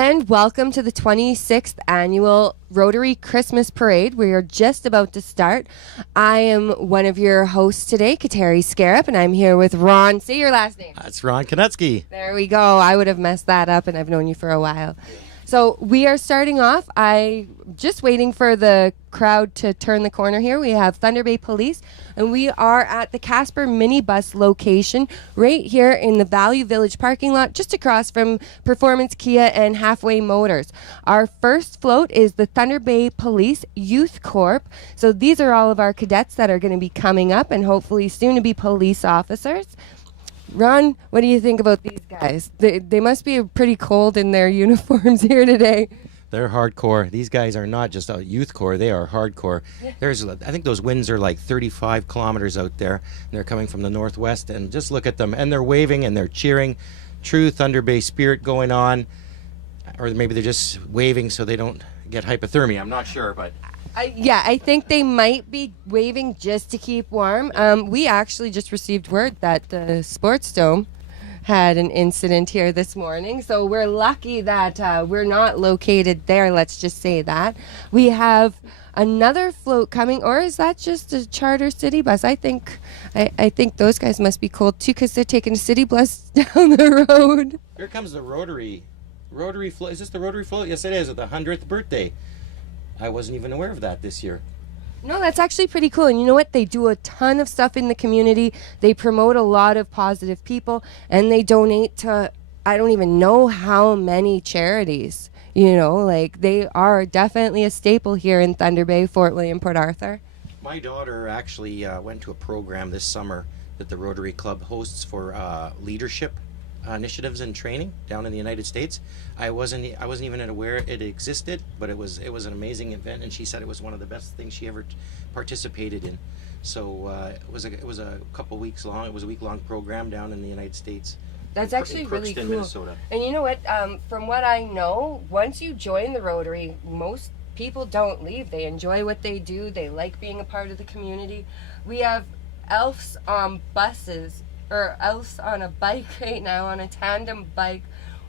And welcome to the 26th annual Rotary Christmas Parade. We are just about to start. I am one of your hosts today, Kateri Skaarup, and I'm here with Ron. Say your last name. That's Ron Kanutski. There we go. I would have messed that up, and I've known you for a while. So we are starting off. I just waiting for the crowd to turn the corner here. We have Thunder Bay Police, and we are at the Kasper minibus location right here in the Value Village parking lot, just across from Performance Kia and Halfway Motors. Our first float is the Thunder Bay Police Youth Corp. So these are all of our cadets that are going to be coming up and hopefully soon to be police officers. Ron, what do you think about these guys? They must be pretty cold in their uniforms here today. They're hardcore. These guys are not just a youth corps, they are hardcore. I think those winds are like 35 kilometers out there, and they're coming from the northwest, and just look at them, and they're waving and they're cheering. True Thunder Bay spirit going on, or maybe they're just waving so they don't get hypothermia. I'm not sure, but... I think they might be waving just to keep warm. We actually just received word that the Sports Dome had an incident here this morning, so we're lucky that we're not located there, let's just say that. We have another float coming, or is that just a charter city bus? I think those guys must be cold too, because they're taking a city bus down the road. Here comes the Rotary float. Is this the Rotary float? Yes, it is, at the 100th birthday. I wasn't even aware of that this year. No, that's actually pretty cool. And you know what? They do a ton of stuff in the community. They promote a lot of positive people, and they donate to, I don't even know how many charities. You know, like, they are definitely a staple here in Thunder Bay, Fort William, Port Arthur. My daughter actually went to a program this summer that the Rotary Club hosts for leadership initiatives and training down in the United States. I wasn't even aware it existed, but it was an amazing event, and she said it was one of the best things she ever participated in. So it was a couple weeks long. It was a week-long program down in the United States. That's actually really cool. Minnesota. And you know what? From what I know, once you join the Rotary, most people don't leave. They enjoy what they do. They like being a part of the community. We have elves on buses, or else on a bike right now, on a tandem bike.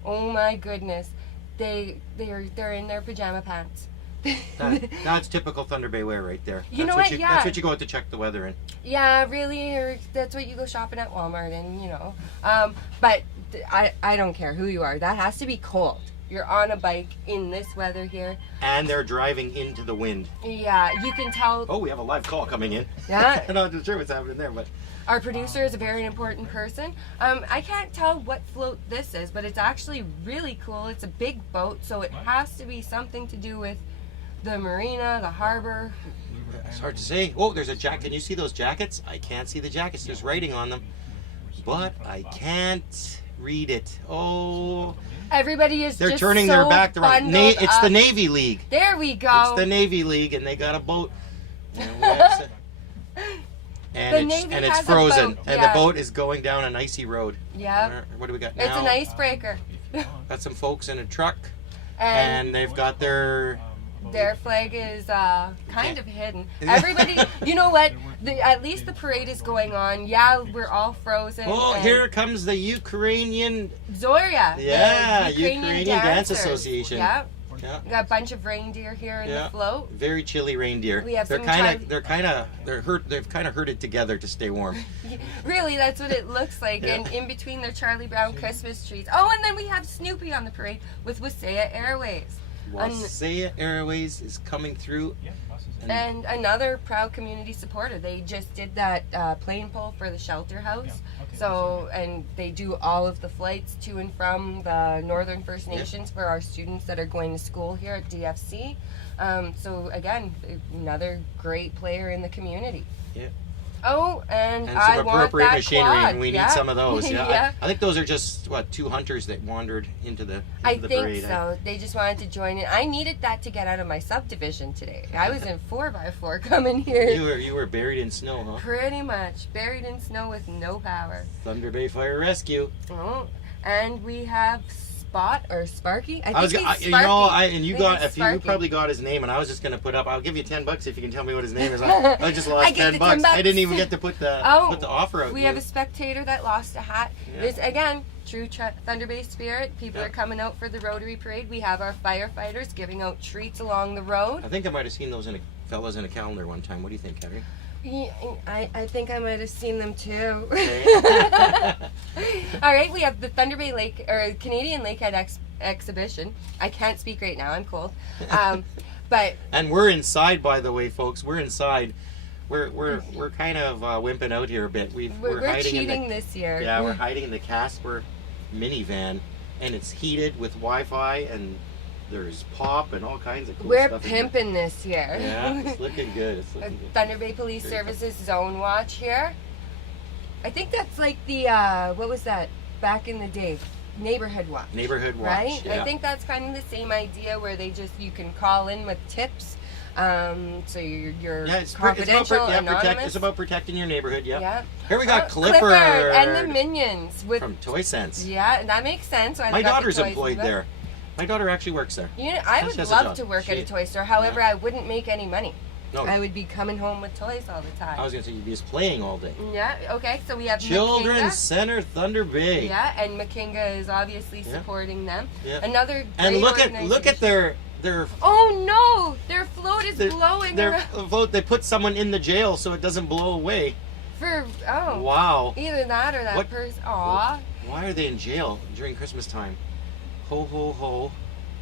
Oh my goodness, they're in their pajama pants. That's typical Thunder Bay wear right there. You know what? Yeah, that's what you go out to check the weather in. Yeah, really, or that's what you go shopping at Walmart and, you know. But I don't care who you are. That has to be cold. You're on a bike in this weather here. And they're driving into the wind. Yeah, you can tell. Oh, we have a live call coming in. Yeah. I'm not sure what's happening there, but... Our producer is a very important person. I can't tell what float this is, but it's actually really cool. It's a big boat, so it has to be something to do with the marina, the harbor. It's hard to say. Oh, there's a jacket. Can you see those jackets? I can't see the jackets. There's writing on them, but I can't read it. Oh. Everybody is They're just turning so their back around. It's the Navy League. There we go. It's the Navy League, and they got a boat. And it's frozen, and the boat is going down an icy road. Yeah. What do we got now? It's an icebreaker. Got some folks in a truck, and they've got their flag is kind of hidden. Everybody, you know what? At least the parade is going on. Yeah, we're all frozen. Oh, here comes the Ukrainian Zoria. Yeah, Ukrainian Dance Association. Yeah. Yeah. We got a bunch of reindeer here in the float. Very chilly reindeer. We have they're kind of they've herded together to stay warm. Really, that's what it looks like. Yeah. And in between their Charlie Brown Christmas trees. Oh, and then we have Snoopy on the parade with Wasaya Airways. Wasaya Airways is coming through. And another proud community supporter. They just did that plane pull for the shelter house. So, and they do all of the flights to and from the Northern First Nations for our students that are going to school here at DFC. So again, another great player in the community. Yeah. Oh, and I some want appropriate that machinery, quad. and we need some of those. Yeah, yeah. I think those are just two hunters that wandered into the parade. I think so. They just wanted to join in. I needed that to get out of my subdivision today. I was in 4x4 coming here. You were buried in snow, huh? Pretty much buried in snow with no power. Thunder Bay Fire Rescue. Oh, and we have Spot or Sparky. I I was, think he's you know, Sparky. and you Maybe got, it's if you Sparky. probably got his name, and I was just gonna put up. I'll give you $10 if you can tell me what his name is. I just lost I get the $10. $10. I didn't even get to put the offer out. We have a spectator that lost a hat. Yeah. This again, true Thunder Bay spirit. People Yeah. are coming out for the Rotary Parade. We have our firefighters giving out treats along the road. I think I might have seen those fellas in a calendar one time. What do you think, Kateri? Yeah, I think I might have seen them too. Okay. All right, we have the Thunder Bay Lake or Canadian Lakehead exhibition. I can't speak right now. I'm cold. But And we're inside, by the way, folks. We're inside. We're kind of wimping out here a bit. we're hiding cheating in the, this year. Yeah, we're hiding in the Kasper minivan, and it's heated with Wi-Fi, and there's pop and all kinds of cool We're stuff. in there. pimping this year. Yeah, it's looking good. It's looking good. Thunder Bay Police Very Services Zone Watch here. I think that's like the what was that back in the day? Neighborhood Watch. Neighborhood watch. Right? Yeah. I think that's kind of the same idea where they you can call in with tips. So you're Yeah, it's confidential, about, anonymous. it's about protecting your neighborhood. Yeah. Yeah. Here we got Clifford and the Minions with from Toy Sense. yeah, that makes sense. Why My they got the daughter's toys employed in them. there. My daughter actually works there. You know, I She would has a love job. to work at a She- toy store. However, I wouldn't make any money. No, I would be coming home with toys all the time. I was gonna say you'd be just playing all day. Yeah, okay, so we have Children's Makinga. Center Thunder Bay. Yeah, and Makinga is obviously Yeah. supporting them. Yeah. Another And great look at organization. their Oh no! Their float is their blowing their around vote. They put someone in the jail so it doesn't blow away. for Wow. either that or that What- person. Aw. Why are they in jail during Christmas time? Ho ho ho.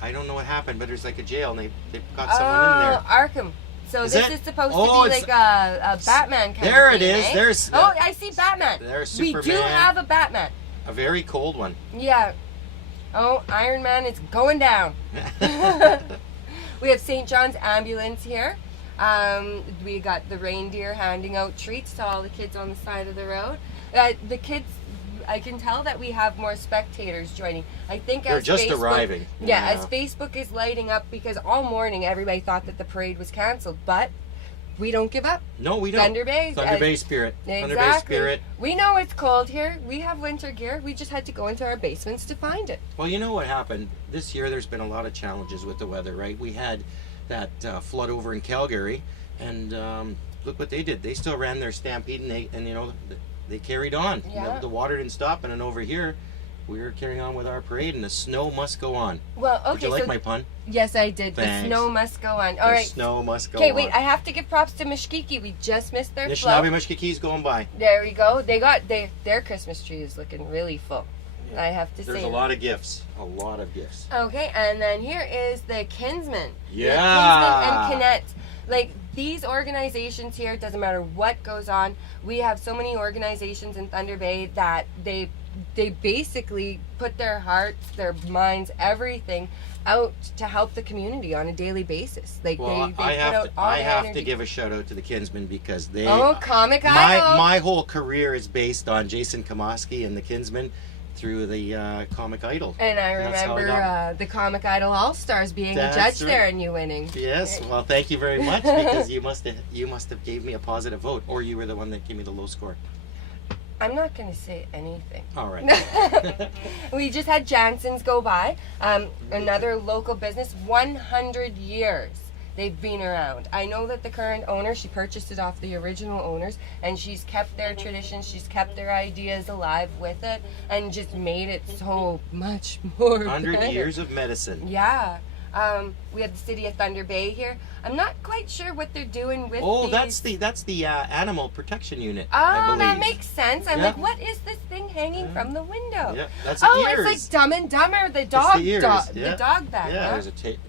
I don't know what happened, but there's like a jail and they've got someone in there. Arkham. So Is this it? is supposed Oh, to be it's- like a Batman kind There of it thing, is. eh? There's Oh, I see Batman. there's We do Superman. have a Batman. A very cold one. Yeah. Oh, Iron Man is going down. We have St. John's Ambulance here. We got the reindeer handing out treats to all the kids on the side of the road. The kids, I can tell that we have more spectators joining. I think They're as just Facebook, arriving. Yeah, as Facebook is lighting up because all morning everybody thought that the parade was canceled, but we don't give up. No, we don't. Thunder Bay. Thunder Bay Spirit. Exactly. Thunder Bay Spirit. We know it's cold here. We have winter gear. We just had to go into our basements to find it. Well, you know what happened? This year there's been a lot of challenges with the weather, right? We had that flood over in Calgary, and look what they did. They still ran their stampede, and you know, they carried on. Yeah. The water didn't stop, and then over here, we were carrying on with our parade, and the snow must go on. Well, okay. Did you like so my pun? yes, I did. Thanks. The snow must go on. All The right. snow must go Okay, on. wait. I have to give props to Mishkiki. We just missed their Anishinaabe flow. Mushkiki's going by. There we go. They got their Christmas tree is looking really full. Yeah. I have to There's say. a lot of gifts. A lot of gifts. Okay, and then here is the Kinsmen. Yeah. The Kinsmen and Connect. Like these organizations here, it doesn't matter what goes on. We have so many organizations in Thunder Bay that they basically put their hearts, their minds, everything out to help the community on a daily basis. Like Well, they put out all I their have energy. to give a shout out to the Kinsmen because they. Comic Idol. My whole career is based on Jason Kamoski and the Kinsmen through the Comic Idol. And I That's how I remember got- the Comic Idol All Stars being a That's judge right. there and you winning. Yes, well, thank you very much because you must have gave me a positive vote, or you were the one that gave me the low score. I'm not going to say anything. All right. We just had Jansen's go by. Another local business, 100 years they've been around. I know that the current owner, she purchased it off the original owners, and she's kept their traditions, she's kept their ideas alive with it, and just made it so much more 100 better. years of medicine. Yeah. We have the city of Thunder Bay here. I'm not quite sure what they're doing with Oh, these. that's the animal protection unit. Oh, I believe. that makes sense. I'm Yeah. like, what is this thing hanging from the window? Yeah, that's the Oh, ears. it's like Dumb and Dumber, the dog, the ears, yeah. the dog bag. Yeah, huh? there's a tape.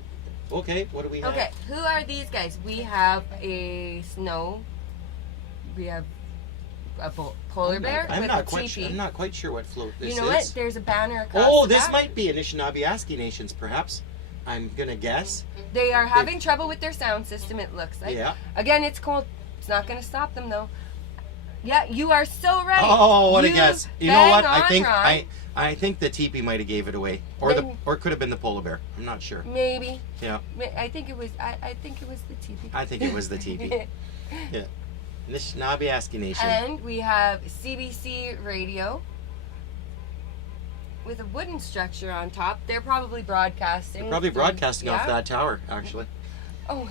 Okay, what do we have? Okay, who are these guys? We have a snow. We have a polar bear I'm with not a quite teepee. I'm not quite sure what float this You know is. what? There's a banner across Oh, the this back. might be Anishinaabe ASCII Nations, perhaps. I'm gonna guess. They are having trouble with their sound system, it looks like. Yeah. Again, it's cold. It's not going to stop them, though. Yeah, you are so right. Oh, what a You guess! You know bang what? on, Ron. I think the teepee might have gave it away, or it could have been the polar bear. I'm not sure. Maybe. Yeah. I think it was. I think it was the teepee. I think it was the teepee. Yeah. Anishinaabe ASCII Nation. And we have CBC Radio. with a wooden structure on top. They're probably broadcasting. They're probably broadcasting off that tower, actually. Oh.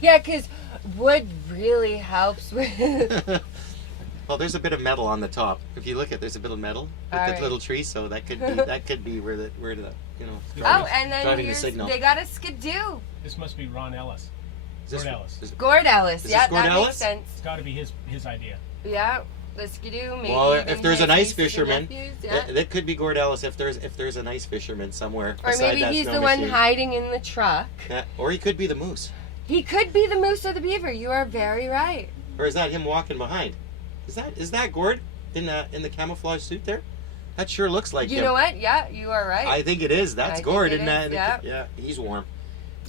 Yeah, because wood really helps with... Well, there's a bit of metal on the top. If you look at, there's a bit of metal with the little tree, so that could be where the and then driving the here's, signal. they got a skidoo. This must be Ron Ellis. Gord Ellis. Gord Ellis. Is Yeah, this Gord that Ellis? makes sense. It's got to be his idea. Yeah, the skidoo. Maybe Well, even if there's his an ice nieces and fisherman, nephews, yeah. that could be Gord Ellis. If there's an ice fisherman somewhere, Or beside maybe that he's snow the one machine. hiding in the truck. Yeah, or he could be the moose. He could be the moose or the beaver. You are very right. Or is that him walking behind? Is that Gord in the camouflage suit there? That sure looks like him. You know what? Yeah, you are right. I think it is. That's I Gord. think it And is, yeah, he's warm.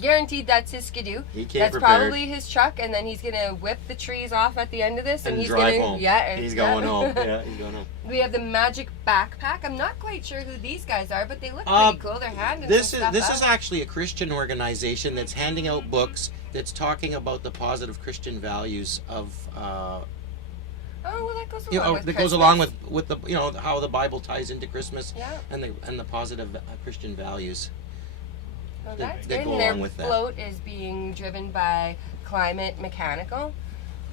Guaranteed that's his skidoo. He came That's prepared. probably his truck, and then he's gonna whip the trees off at the end of this, and he's drive gonna home. yeah. He's going home. Yeah, he's going home. We have the magic backpack. I'm not quite sure who these guys are, but they look pretty cool. They're handing This some is stuff out. actually a Christian organization that's handing out books that's talking about the positive Christian values of Oh, well, that goes along you know, with that Christmas. goes along with the how the Bible ties into Christmas Yeah. and the positive Christian values. Well, that's they good. go And their along with that. float is being driven by Climate Mechanical,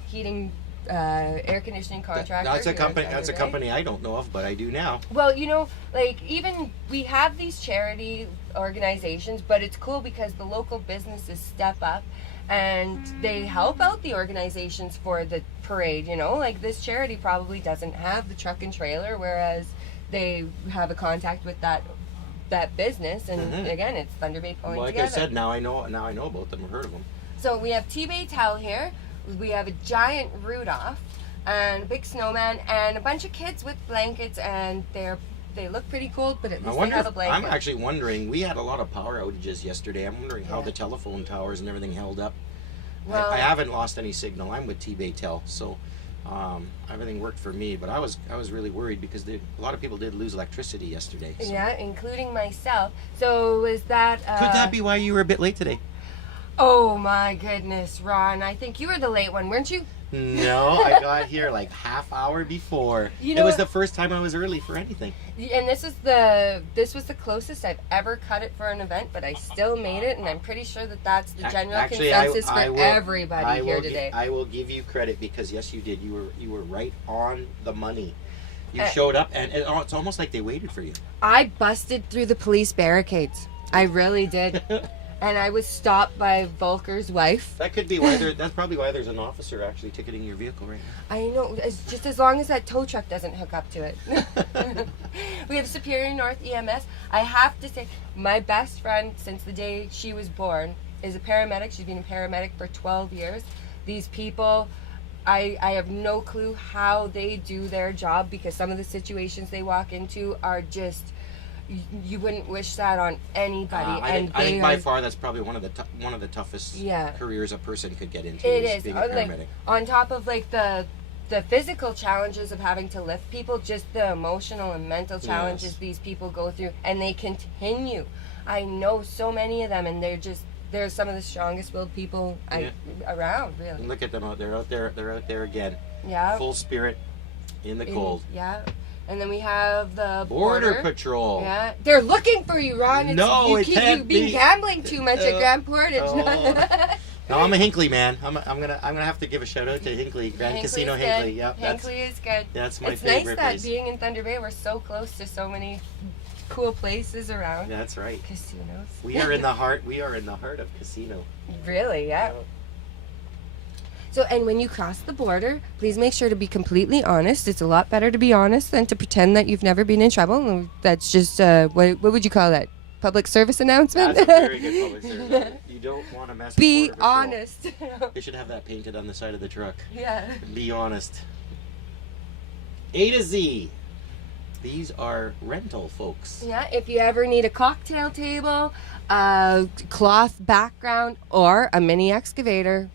heating, air conditioning contractor. That's a here in company. Thunder That's a Bay. company I don't know of, but I do now. Well, even we have these charity organizations, but it's cool because the local businesses step up and they help out the organizations for the parade. Like this charity probably doesn't have the truck and trailer, whereas they have a contact with that business, and again, it's Thunder Bay pulling Well, like together. I said, now I know about them. I've heard of them. So we have T-Bay Tell here. We have a giant Rudolph and a big snowman and a bunch of kids with blankets, and they look pretty cool, but at least they have a blanket. I'm actually wondering. We had a lot of power outages yesterday. I'm wondering how the telephone towers and everything held up. Well, I haven't lost any signal. I'm with T-Bay Tel, so everything worked for me. But I was really worried because a lot of people did lose electricity yesterday. So. Yeah, including myself. So is that... Could that be why you were a bit late today? Oh my goodness, Ron. I think you were the late one, weren't you? No, I got here like half hour before. You know it was what? the first time I was early for anything. And this was the closest I've ever cut it for an event, but I still made it, and I'm pretty sure that's the general consensus for everybody here today. I will give you credit because yes, you did. You were right on the money. You showed up, and it's almost like they waited for you. I busted through the police barricades. I really did. And I was stopped by Volker's wife. That could be why that's probably why there's an officer actually ticketing your vehicle right now. I know, it's just as long as that tow truck doesn't hook up to it. We have Superior North EMS. I have to say, my best friend since the day she was born is a paramedic. She's been a paramedic for 12 years. These people, I have no clue how they do their job because some of the situations they walk into are just... You wouldn't wish that on anybody. I think by far that's probably one of the toughest careers a person could get into. It is being a paramedic. like, on top of like the physical challenges of having to lift people, just the emotional and mental challenges these people go through, and they continue. I know so many of them, and they're some of the strongest willed people around. Really. And look at them out there. They're out there again. Yeah. Full spirit in the cold. Yeah. And then we have the Border Patrol. Yeah, they're looking for you, Ron. You've been gambling too much at Grand Portage. No, I'm a Hinkley man. I'm gonna have to give a shout out to Hinkley, Grand Casino Hinkley. Yep, Hinkley is good. That's my it's favorite nice place. that being in Thunder Bay, we're so close to so many cool places around. That's right. Casinos. We are in the heart. We are in the heart of casino. Really? Yeah. So, and when you cross the border, please make sure to be completely honest. It's a lot better to be honest than to pretend that you've never been in trouble. That's just, what would you call that? Public service announcement? That's a very good public service. You don't want to mess with Be Border Patrol. honest. They should have that painted on the side of the truck. Yeah. Be honest. A to Z. These are rental folks. Yeah, if you ever need a cocktail table, a cloth background, or a mini excavator,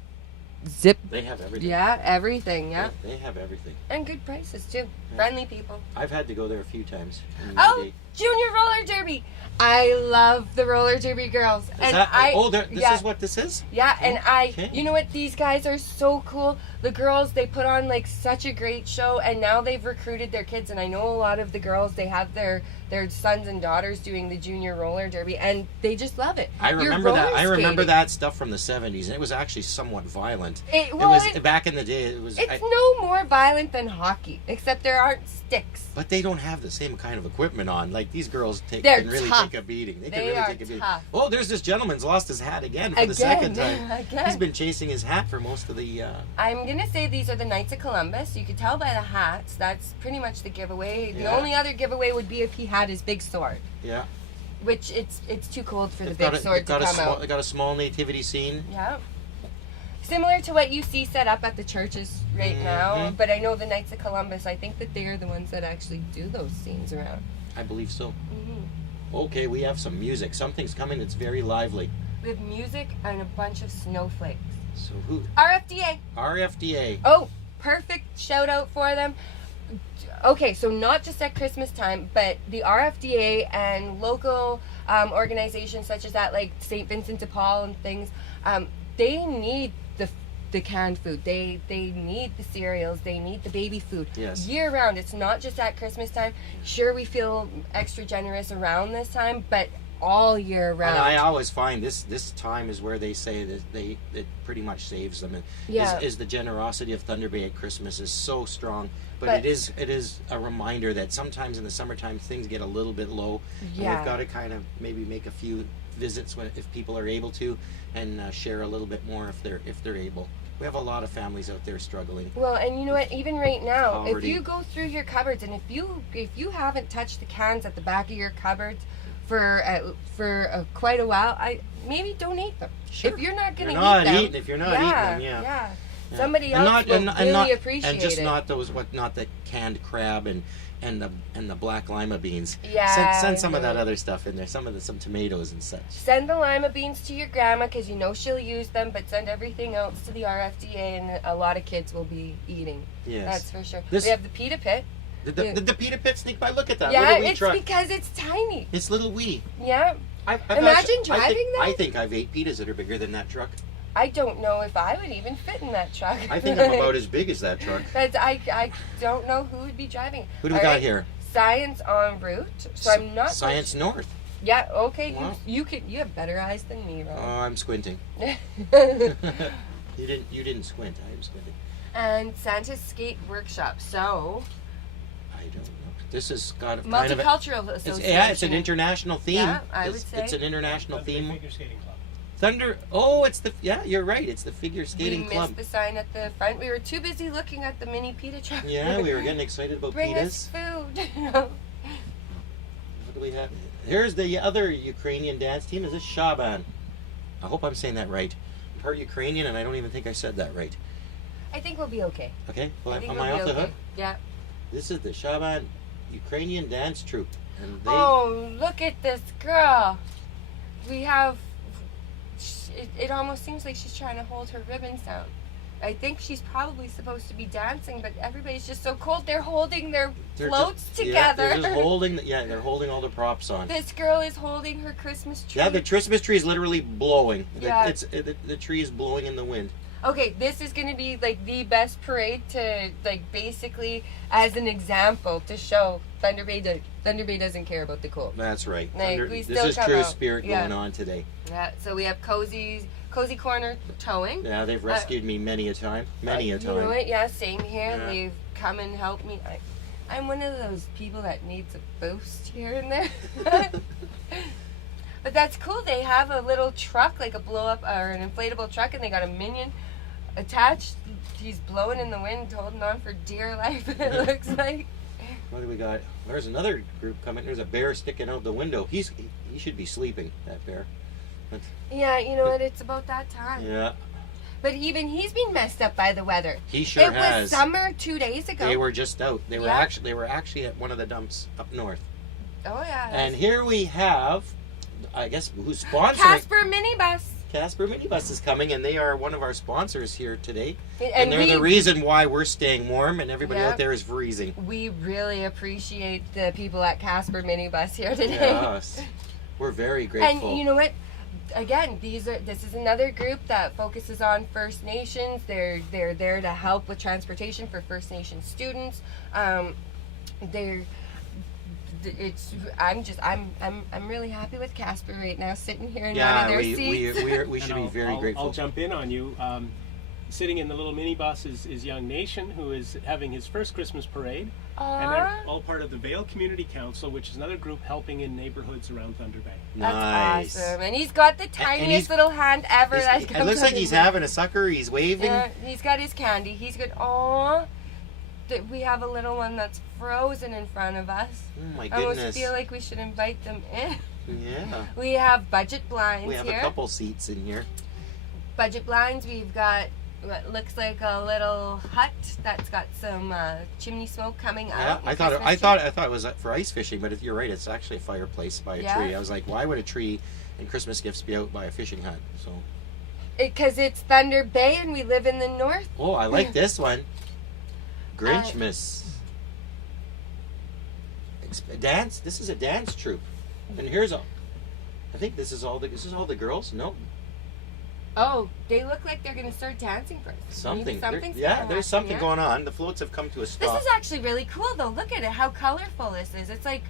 zip. They have everything. Yeah, everything, yeah. They have everything. And good prices, too. Friendly people. I've had to go there a few times. Oh, Junior Roller Derby. I love the roller derby girls. This is what this is? Yeah, and Okay. you know what? These guys are so cool. the girls, they put on like such a great show, and now they've recruited their kids, and I know a lot of the girls, they have their sons and daughters doing the junior roller derby, and they just love it. I remember that. I remember that stuff from the 70s, and it was actually somewhat violent. It was back in the day. It's no more violent than hockey, except there aren't sticks. But they don't have the same kind of equipment on. Like, these girls can really take a beating. They can really take a beating. Tough. Oh, there's this gentleman's lost his hat again for the second time. He's been chasing his hat for most of the... I'm going to say these are the Knights of Columbus. You could tell by the hats. That's pretty much the giveaway. Yeah. The only other giveaway would be if he had his big sword. Yeah. Which it's too cold for the big sword to come out. They got a small nativity scene. Yeah. Similar to what you see set up at the churches right now. But I know the Knights of Columbus, I think that they are the ones that actually do those scenes around. I believe so. Okay, we have some music. Something's coming that's very lively. We have music and a bunch of snowflakes. So who? RFDA. RFDA. Oh, perfect shout out for them. Okay, so not just at Christmas time, but the RFDA and local organizations such as that, like St. Vincent de Paul and things, they need the canned food. They need the cereals. They need the baby food. Yes. Year round. It's not just at Christmas time. Sure, we feel extra generous around this time, but all year round. And I always find this time is where they say that it pretty much saves them. Is the generosity of Thunder Bay at Christmas is so strong, but it is a reminder that sometimes in the summertime things get a little bit low. Yeah. And we've got to kind of maybe make a few visits if people are able to, and share a little bit more if they're able. We have a lot of families out there struggling. Well, and you know what? Even right now, Poverty. if you go through your cupboards, and if you haven't touched the cans at the back of your cupboards for quite a while, maybe donate them. Sure. If you're not going to eat them, if you're not eating them, yeah. Somebody else will really appreciate it. And just not the canned crab and the black lima beans. Yeah. Send some of that other stuff in there. Some tomatoes and such. Send the lima beans to your grandma because you know she'll use them, but send everything else to the RFDA, and a lot of kids will be eating. Yes. That's for sure. We have the pita pit. The pita pit sneak by. Look at that. Yeah, it's because it's tiny. It's little wee. Yeah. Imagine driving that. I think I've ate pitas that are bigger than that truck. I don't know if I would even fit in that truck. I think I'm about as big as that truck. But I don't know who would be driving it. Who do we got here? Science en route. So I'm not Science North. Yeah, okay. Wow. You have better eyes than me, Ron. Oh, I'm squinting. You didn't squint. I'm squinting. And Santa's Skate Workshop. So I don't know. This is got Multicultural Association. It's an international theme. Yeah, I would say. It's an international theme. Figure skating club. Thunder. Oh, you're right. It's the figure skating club. We missed the sign at the front. We were too busy looking at the mini pita truck. Yeah, we were getting excited about Bring pitas. us food. What do we have? Here's the other Ukrainian dance team. Is this Shaban? I hope I'm saying that right. I'm part Ukrainian, and I don't even think I said that right. I think we'll be okay. Okay. Well, I think am I off the hook? Yeah. This is the Shaban Ukrainian dance troupe. And Oh, look at this girl. We have... It almost seems like she's trying to hold her ribbons down. I think she's probably supposed to be dancing, but everybody's just so cold. They're holding their floats together. Yeah, they're holding all the props on. This girl is holding her Christmas tree. Yeah, the Christmas tree is literally blowing. Yeah. The tree is blowing in the wind. Okay, this is going to be like the best parade to basically as an example to show Thunder Bay doesn't care about the cold. That's right. This is true spirit going on today. Yeah, so we have Cozy Corner Towing. Yeah, they've rescued me many a time. You know what? Yeah, same here. Yeah. They've come and helped me. I'm one of those people that needs a boost here and there. But that's cool. They have a little truck, like a blow-up or an inflatable truck, and they got a minion attached. He's blowing in the wind, holding on for dear life, it looks like. What do we got? There's another group coming. There's a bear sticking out the window. He should be sleeping, that bear. Yeah, you know what? It's about that time. Yeah. But even he's been messed up by the weather. He sure has. It was summer 2 days ago. They were just out. They were actually at one of the dumps up north. Oh yeah. And here we have, I guess, who's sponsoring? Kasper Minibus. Kasper Minibus is coming, and they are one of our sponsors here today. And they're the reason why we're staying warm, and everybody out there is freezing. We really appreciate the people at Kasper Minibus here today. Yes. We're very grateful. And you know what? again, this is another group that focuses on First Nations. They're there to help with transportation for First Nation students. I'm really happy with Kasper right now, sitting here in one of their seats. We should be very grateful. I'll jump in on you. Sitting in the little minibus is Young Nation, who is having his first Christmas parade. And they're all part of the Vale Community Council, which is another group helping in neighborhoods around Thunder Bay. That's Nice. awesome. And he's got the tiniest little hand ever. It looks like he's having a sucker. He's waving. Yeah, he's got his candy. He's good. Aww. We have a little one that's frozen in front of us. Oh my I goodness. almost feel like we should invite them in. Yeah. We have budget blinds We have here. a couple seats in here. Budget blinds. We've got what looks like a little hut that's got some chimney smoke coming out. I thought it was for ice fishing, but if you're right, it's actually a fireplace by a tree. I was like, why would a tree and Christmas gifts be out by a fishing hut? So. Because it's Thunder Bay and we live in the north. Oh, I like this one. Grinchmas. Dance. This is a dance troupe, and here's I think this is all the girls. No. Oh, they look like they're gonna start dancing first. Something. There's There's something going on. The floats have come to a stop. This is actually really cool, though. Look at it, how colorful this is. It's like,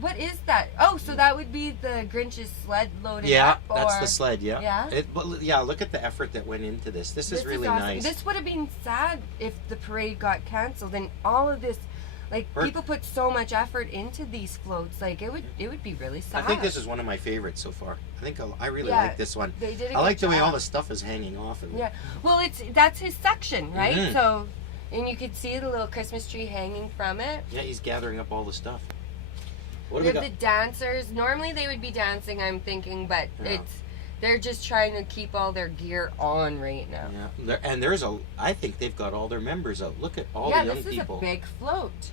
what is that? Oh, so that would be the Grinch's sled loaded up? Yeah, that's the sled. Yeah. Yeah. But look at the effort that went into this. This is really awesome. nice. This would have been sad if the parade got canceled, and all of this. Like, people put so much effort into these floats. Like, it would be really sad. I think this is one of my favorites so far. I think I really like this one. They did a I like good the way job. all the stuff is hanging off of it. Yeah. Well, that's his section, right? Mhm. So, and you could see the little Christmas tree hanging from it. Yeah, he's gathering up all the stuff. What We do we have got? the dancers. Normally they would be dancing, I'm thinking, but Yeah. they're just trying to keep all their gear on right now. Yeah, I think they've got all their members out. Look at all the young this is people. a big float.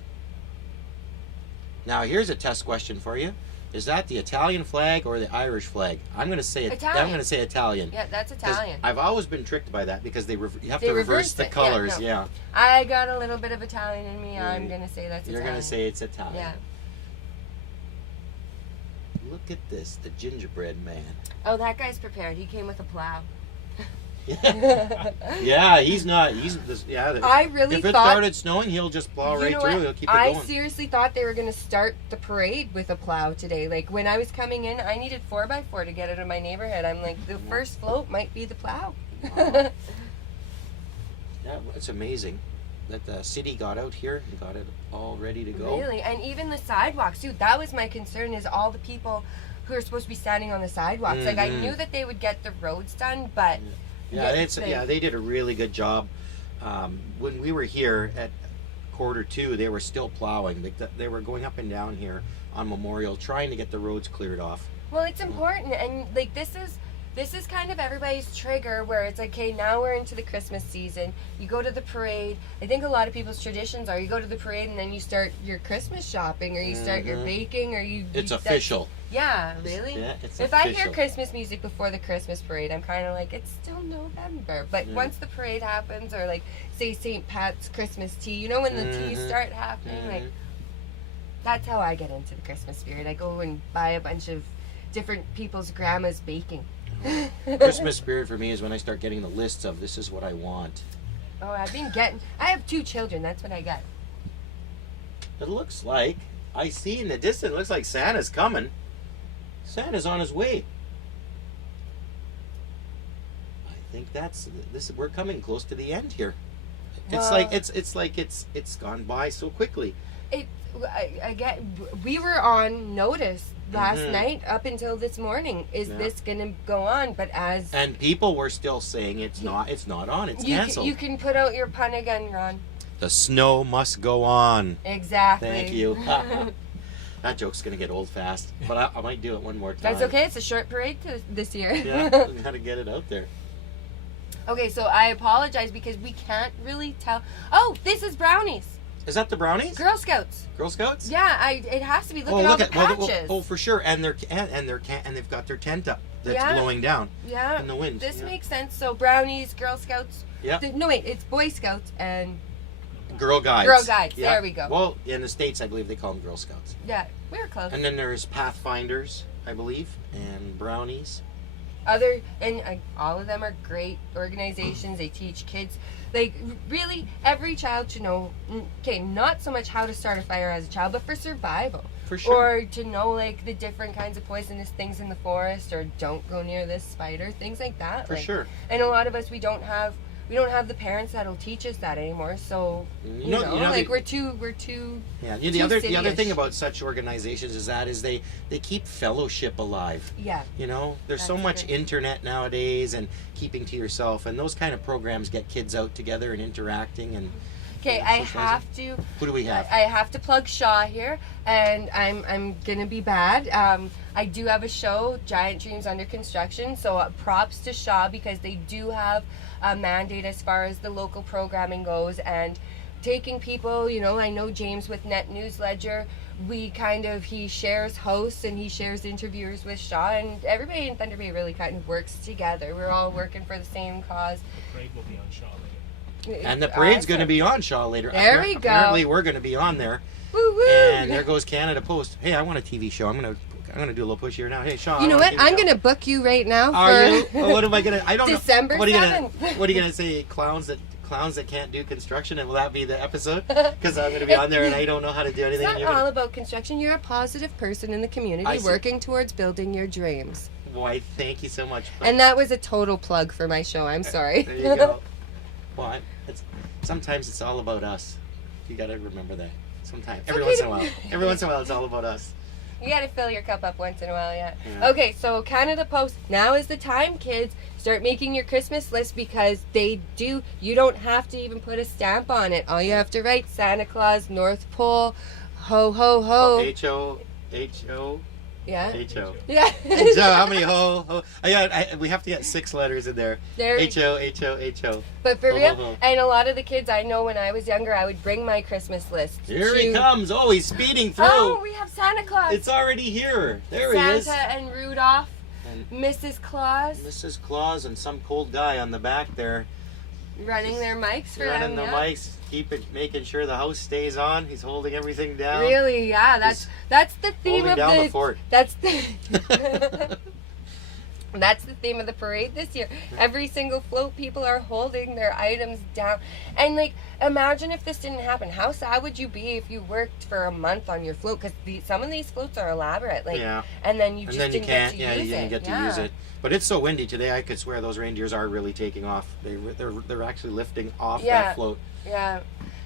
Now here's a test question for you: is that the Italian flag or the Irish flag? I'm going to say Italian. I'm going to say Italian. Yeah, that's 'Cause Italian. I've always been tricked by that because you have They to reverse reversed the it. colors. Yeah, Yeah. I got a little bit of Italian in me. Yeah, I'm gonna say that's You're Italian. going to say it's Italian. Yeah. Look at this, the gingerbread man. Oh, that guy's prepared. He came with a plow. Yeah, he's not. Yeah. I really If it thought. started snowing, he'll just plow You right know through. what? He'll keep it I going. seriously thought they were going to start the parade with a plow today. Like, when I was coming in, I needed 4x4 to get out of my neighborhood. I'm like, the first float might be the plow. Wow. Yeah, it's amazing that the city got out here and got it all ready to go. Really? And even the sidewalks, dude, that was my concern, is all the people who are supposed to be standing on the sidewalks. Like, I knew that they would get the roads done, but... Yeah, they did a really good job. When we were here at 1:45, they were still plowing. They were going up and down here on Memorial, trying to get the roads cleared off. Well, it's important, and like this is kind of everybody's trigger, where it's like, okay, now we're into the Christmas season. You go to the parade. I think a lot of people's traditions are you go to the parade and then you start your Christmas shopping, or you start your baking, or you. It's official. Yeah, really? Yeah, it's if official. I hear Christmas music before the Christmas parade, I'm kind of like, it's still November. But once the parade happens, or like, say, St. Pat's Christmas tea, you know, when the teas start happening, like, that's how I get into the Christmas spirit. I go and buy a bunch of different people's grandma's baking. Christmas spirit for me is when I start getting the lists of this is what I want. Oh, I have 2 children. That's what I get. It looks like, I see in the distance, it looks like Santa's coming. Santa's on his way. I think we're coming close to the end here. It's like it's gone by so quickly. We were on notice last night up until this morning. Is this gonna go on? But and people were still saying it's not on. It's canceled. You can put out your pun again, Ron. The snow must go on. Exactly. Thank you. That joke's gonna get old fast, but I might do it one more time. That's okay. It's a short parade this year. Yeah, we gotta get it out there. Okay, so I apologize because we can't really tell. Oh, this is brownies. Is that the brownies? Girl Scouts. Girl Scouts? Yeah, it has to be. Look at all the patches. Oh, for sure. And they've got their tent up that's blowing down. Yeah. In the wind. This makes sense. So brownies, Girl Scouts. Yeah. No, wait, it's Boy Scouts and Girl Guides. Girl Guides. Yeah. There we go. Well, in the States, I believe they call them Girl Scouts. Yeah, we were close. And then there's Pathfinders, I believe, and Brownies. all of them are great organizations. They teach kids, like, really every child should know, okay, not so much how to start a fire as a child, but for survival. For sure. Or to know, like, the different kinds of poisonous things in the forest, or don't go near this spider, things like that. For sure. And a lot of us, we don't have the parents that'll teach us that anymore. So we're too. Yeah. The other thing about such organizations is they keep fellowship alive. Yeah. There's so much internet nowadays, and keeping to yourself, and those kind of programs get kids out together and interacting and. Okay, I have to. Who do we have? I have to plug Shaw here, and I'm gonna be bad. I do have a show, Giant Dreams Under Construction. So props to Shaw, because they do have a mandate as far as the local programming goes, and taking people. I know James with NetNewsLedger. He shares hosts and he shares interviewers with Shaw, and everybody in Thunder Bay really kind of works together. We're all working for the same cause. The parade will be on Shaw later. And the parade's going to be on Shaw later. There we go. Apparently, we're going to be on there. Woo woo! And there goes Canada Post. Hey, I want a TV show. I'm gonna do a little push here now. Hey, Shaw. You know what? I'm gonna book you right now. Are you? What am I gonna? I don't December know. 7th. What are you gonna say? Clowns that can't do construction, and will that be the episode? Because I'm gonna be on there and I don't know how to do anything. It's not all about construction. You're a positive person in the community, working towards building your dreams. Why? Thank you so much. And that was a total plug for my show. I'm sorry. There you go. Well, sometimes it's all about us. You got to remember that. Sometimes, every once in a while, it's all about us. You got to fill your cup up once in a while, yeah. Okay, so Canada Post. Now is the time, kids. Start making your Christmas list, because you don't have to even put a stamp on it. All you have to write: Santa Claus, North Pole, ho ho ho. H-O. Yeah. H-O. Yeah. H-O, how many ho? We have to get 6 letters in there. H-O, H-O, H-O. But for real, and a lot of the kids I know, when I was younger, I would bring my Christmas list. Here he comes. Oh, he's speeding through. Oh, we have Santa Claus. It's already here. There Santa he is. Santa and Rudolph. And Mrs. Claus. Mrs. Claus and some cold guy on the back there. Running their mics for them. Running the mics, making sure the house stays on. He's holding everything down. Really, yeah. That's the theme of the fort. That's the theme of the parade this year. Every single float, people are holding their items down. And like, imagine if this didn't happen. How sad would you be if you worked for a month on your float? Because some of these floats are elaborate. Like, and then you just didn't get to use it. You didn't get to use it. But it's so windy today, I could swear those reindeers are really taking off. They're actually lifting off that float. Yeah.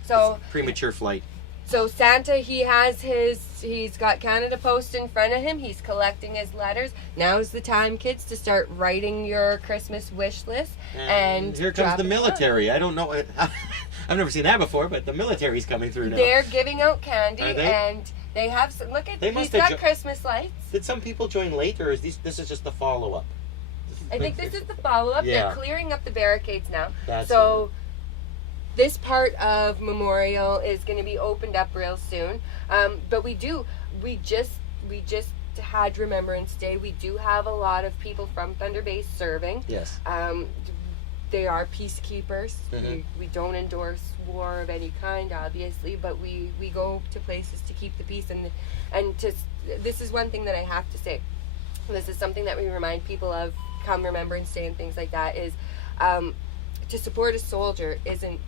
So it's premature flight. So Santa, he's got Canada Post in front of him. He's collecting his letters. Now's the time, kids, to start writing your Christmas wish list. And here comes the military. I don't know. I've never seen that before, but the military's coming through now. They're giving out candy. Are they? And they have some. Look at, he's got Christmas lights. Did some people join late, or is this is just the follow-up? I think this is the follow-up. Yeah. They're clearing up the barricades now. That's this part of Memorial is going to be opened up real soon. But we just had Remembrance Day. We do have a lot of people from Thunder Bay serving. Yes. They are peacekeepers. Mm-hmm. We don't endorse war of any kind, obviously, but we go to places to keep the peace. This is one thing that I have to say. This is something that we remind people of come Remembrance Day and things like that, is to support a soldier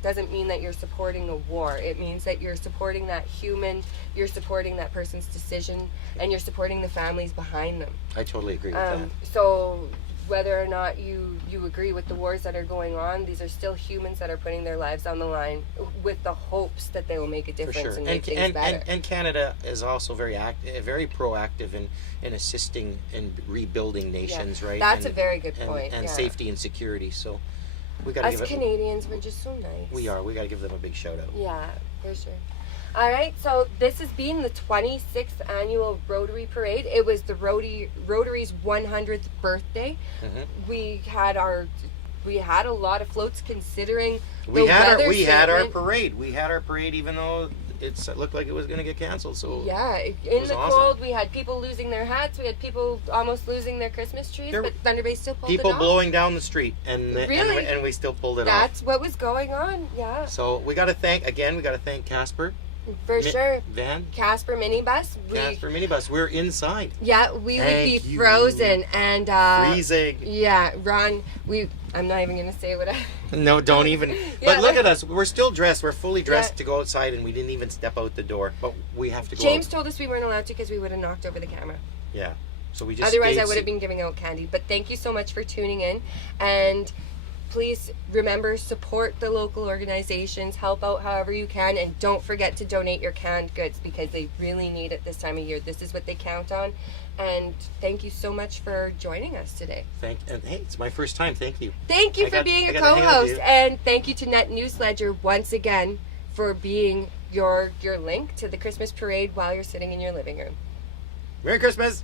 doesn't mean that you're supporting a war. It means that you're supporting that human, you're supporting that person's decision, and you're supporting the families behind them. I totally agree with that. So whether or not you agree with the wars that are going on, these are still humans that are putting their lives on the line with the hopes that they will make a difference and make things better. And Canada is also very proactive in assisting in rebuilding nations, right? That's a very good point. And safety and security. So we got us Canadians, we're just so nice. We got to give them a big shout out. Yeah, for sure. All right, so this has been the 26th annual Rotary Parade. It was the Rotary's 100th birthday. Mm-hmm. We had a lot of floats considering we had our parade. We had our parade even though it looked like it was going to get canceled. So yeah, in the cold, we had people losing their hats. We had people almost losing their Christmas trees, but Thunder Bay still pulled it off. People blowing down the street, and we still pulled it off. That's what was going on. Yeah. So we got to thank Kasper For sure. Van? Casper minibus. Kasper minibus. We're inside. Yeah, we would be Thank you. frozen and Freezing. Yeah, Ron. I'm not even gonna say what I. No, don't even. Yeah, But look like- at us. We're still dressed. We're fully dressed Yeah. to go outside, and we didn't even step out the door. But we have to go. James out. told us we weren't allowed to because we would have knocked over the camera. Yeah. So we just. Otherwise, stayed I would have been giving out candy. But thank you so much for tuning in, and please remember, support the local organizations, help out however you can, and don't forget to donate your canned goods because they really need it this time of year. This is what they count on. And thank you so much for joining us today. And hey, it's my first time. Thank you. Thank you I for being I a got to hang out with co-host, you. and thank you to NetNewsLedger once again for being your link to the Christmas parade while you're sitting in your living room. Merry Christmas.